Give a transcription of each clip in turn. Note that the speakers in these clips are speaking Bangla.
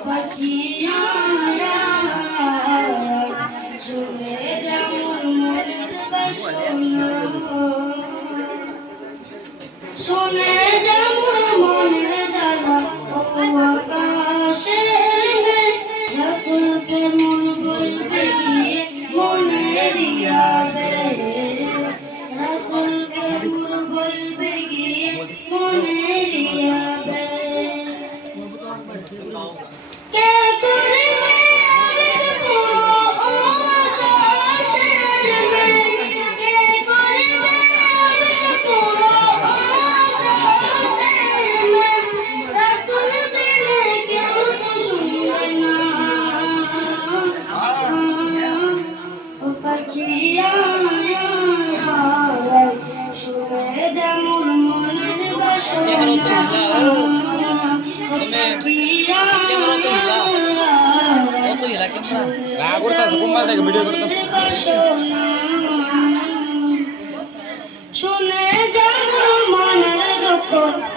পাখিয়া শুনে যেমন মনের বাসনা শুনে যেমন মনের জ্বালা আকাশের মেঘ রাসূলকে মন বলবে গিয়ে মনের ইয়াবে রাসূলকে মন বলবে গিয়ে মনের ইয়াবে কে করবে আবেগ পুরো আকাশের মেঘ কে করবে আবেগ পুরো আকাশের মেঘ রাসূল বিনে কেউ তো শুনবে না ও পাখিয়া শুনে যেমন মনের বাসনা শুনে যেমন মনের দুঃখ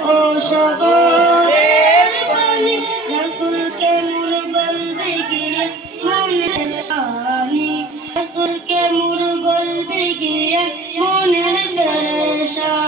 ও সাগরের পানি রাসূলকে মন বলবে গিয়ে মনের শানি রাসূলকে মন বলবে গিয়ে মনের পেরেশানি